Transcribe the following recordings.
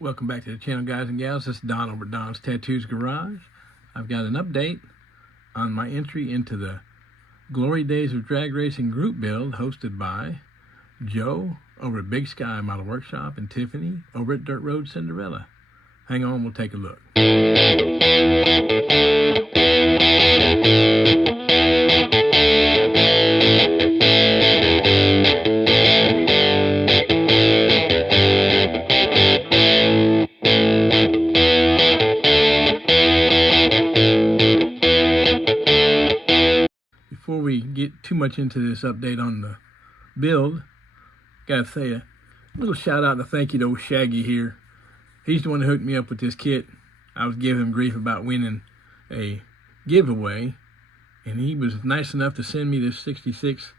Welcome back to the channel, guys and gals. This is Don over at Don's Tattoos Garage. I've got an update on my entry into the Glory Days of Drag Racing group build hosted by Joe over at Big Sky Model Workshop and Tiffany over at Dirt Road Cinderella. Hang on, we'll take a look. Before we get too much into this update on the build, gotta say a little shout out and a thank you to Shaggy here. He's the one who hooked me up with this kit. I was giving him grief about winning a giveaway, and he was nice enough to send me this 66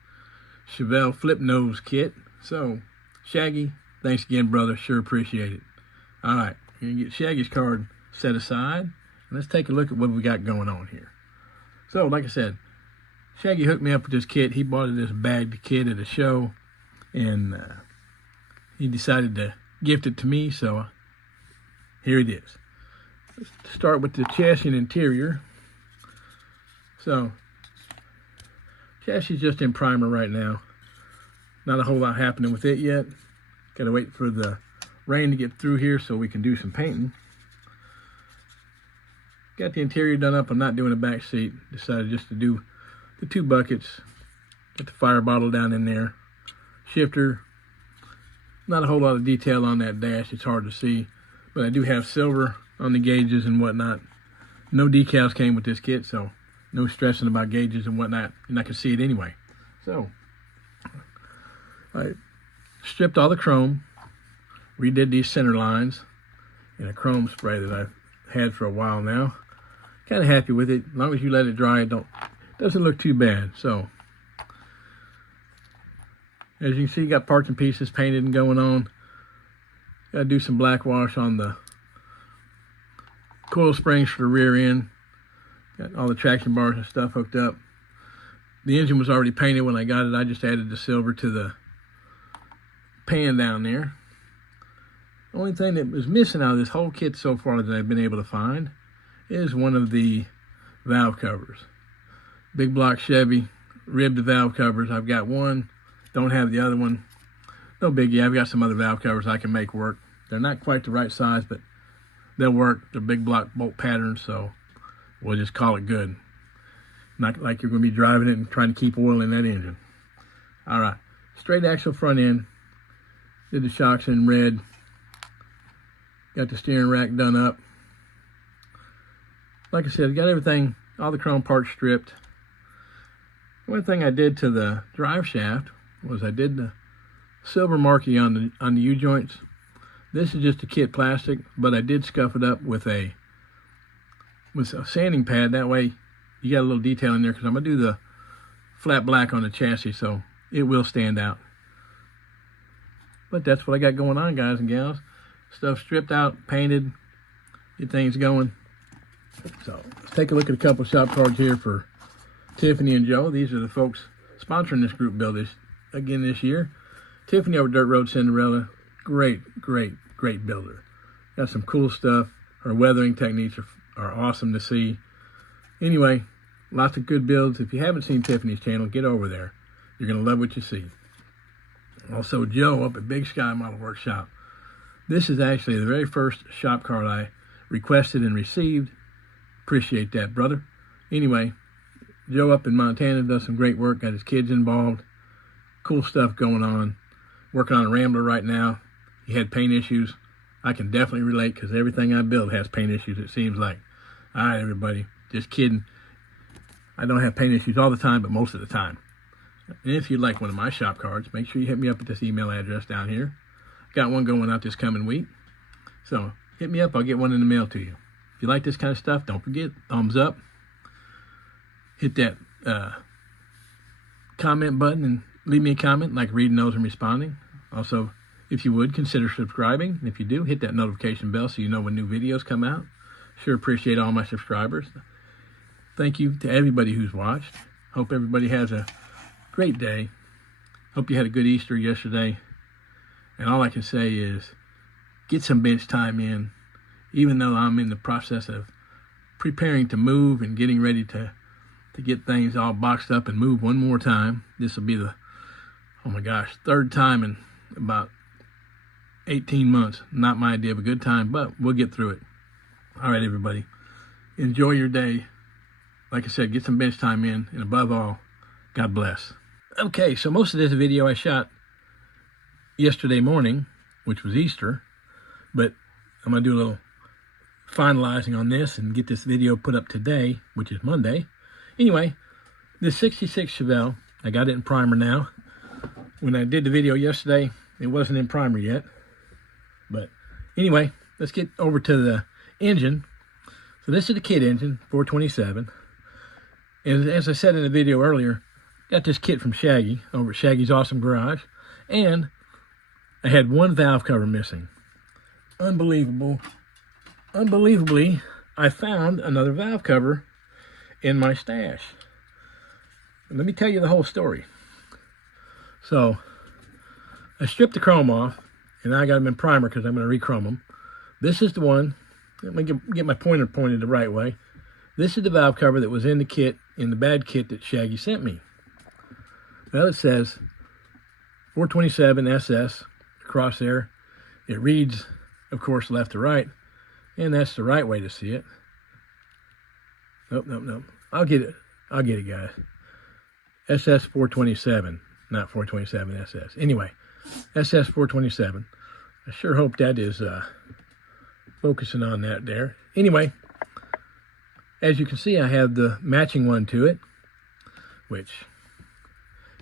Chevelle flip nose kit. So, Shaggy, thanks again, brother. Sure appreciate it. All right, we're gonna get Shaggy's card set aside, and let's take a look at what we got going on here. So, like I said, Shaggy hooked me up with this kit. He bought this bagged kit at a show, and he decided to gift it to me, so here it is. Let's start with the chassis and interior. So, chassis is just in primer right now. Not a whole lot happening with it yet. Gotta wait for the rain to get through here so we can do some painting. Got the interior done up. I'm not doing a back seat. Decided just to do the two buckets. Got the fire bottle down in there. Shifter. Not a whole lot of detail on that dash. It's hard to see. But I do have silver on the gauges and whatnot. No decals came with this kit, so no stressing about gauges and whatnot. And I can see it anyway. So, I stripped all the chrome. Redid these center lines in a chrome spray that I've had for a while now. Kind of happy with it. As long as you let it dry, it doesn't look too bad. So, as you can see, got parts and pieces painted and going on. Got to do some black wash on the coil springs for the rear end. Got all the traction bars and stuff hooked up. The engine was already painted when I got it. I just added the silver to the pan down there. The only thing that was missing out of this whole kit so far that I've been able to find is one of the valve covers. Big block Chevy, ribbed valve covers. I've got one, don't have the other one. No biggie, I've got some other valve covers I can make work. They're not quite the right size, but they'll work. They're big block bolt patterns, so we'll just call it good. Not like you're gonna be driving it and trying to keep oil in that engine. All right, straight axle front end. Did the shocks in red. Got the steering rack done up. Like I said, I got everything, all the chrome parts stripped. One thing I did to the drive shaft was I did the silver marking on the U-joints. This is just a kit plastic, but I did scuff it up with a sanding pad. That way you got a little detail in there, because I'm going to do the flat black on the chassis, so it will stand out. But that's what I got going on, guys and gals. Stuff stripped out, painted, get things going. So let's take a look at a couple of shop cards here for Tiffany and Joe. These are the folks sponsoring this group build again this year. Tiffany over Dirt Road Cinderella. Great builder. Got some cool stuff. Her weathering techniques are awesome to see. Anyway, lots of good builds. If you haven't seen Tiffany's channel, get over there. You're going to love what you see. Also, Joe up at Big Sky Model Workshop. This is actually the very first shop card I requested and received. Appreciate that, brother. Anyway, Joe up in Montana does some great work. Got his kids involved. Cool stuff going on. Working on a Rambler right now. He had paint issues. I can definitely relate, because everything I build has paint issues, it seems like. All right, everybody. Just kidding. I don't have paint issues all the time, but most of the time. And if you'd like one of my shop cards, make sure you hit me up at this email address down here. Got one going out this coming week. So hit me up. I'll get one in the mail to you. If you like this kind of stuff, don't forget, thumbs up. Hit that comment button and leave me a comment, like reading those and responding. Also, if you would, consider subscribing. And if you do, hit that notification bell so you know when new videos come out. Sure appreciate all my subscribers. Thank you to everybody who's watched. Hope everybody has a great day. Hope you had a good Easter yesterday. And all I can say is, get some bench time in, even though I'm in the process of preparing to move and getting ready to get things all boxed up and move one more time. This will be the, oh my gosh, third time in about 18 months. Not my idea of a good time, but we'll get through it. All right, everybody. Enjoy your day. Like I said, get some bench time in, and above all, God bless. Okay, so most of this video I shot yesterday morning, which was Easter, but I'm going to do a little finalizing on this and get this video put up today, which is Monday. Anyway, this 66 Chevelle, I got it in primer now. When I did the video yesterday, it wasn't in primer yet. But anyway, let's get over to the engine. So this is the kit engine, 427. And as I said in the video earlier, got this kit from Shaggy, over at Shaggy's Awesome Garage. And I had one valve cover missing. Unbelievable. Unbelievably, I found another valve cover in my stash. And let me tell you the whole story. So, I stripped the chrome off, and I got them in primer because I'm going to re-chrome them. This is the one. Let me get my pointer pointed the right way. This is the valve cover that was in the kit, in the bad kit that Shaggy sent me. Well, it says 427 SS across there. It reads, of course, left to right, and that's the right way to see it. Nope. I'll get it, guys. SS 427, not 427 SS. Anyway, SS 427. I sure hope that is focusing on that there. Anyway, as you can see, I have the matching one to it, which,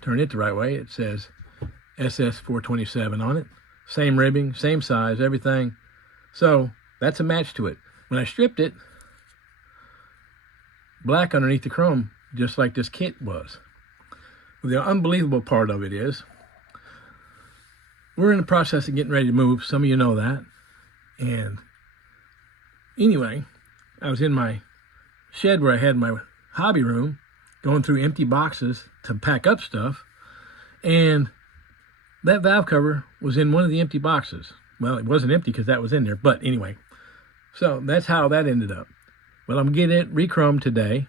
turn it the right way, it says SS 427 on it. Same ribbing, same size, everything. So, that's a match to it. When I stripped it, black underneath the chrome, just like this kit was. The unbelievable part of it is, we're in the process of getting ready to move. Some of you know that. And anyway, I was in my shed where I had my hobby room, going through empty boxes to pack up stuff. And that valve cover was in one of the empty boxes. Well, it wasn't empty because that was in there. But anyway, so that's how that ended up. Well, I'm going to get it re-chromed today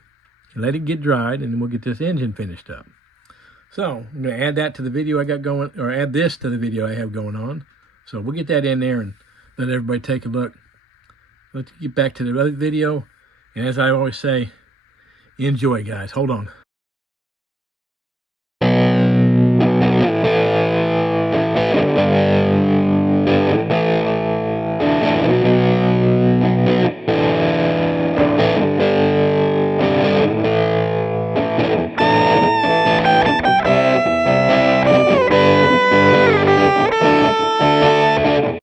and let it get dried, and then we'll get this engine finished up. So I'm going to add that to the video I got going, or add this to the video I have going on. So we'll get that in there and let everybody take a look. Let's get back to the other video. And as I always say, enjoy, guys. Hold on.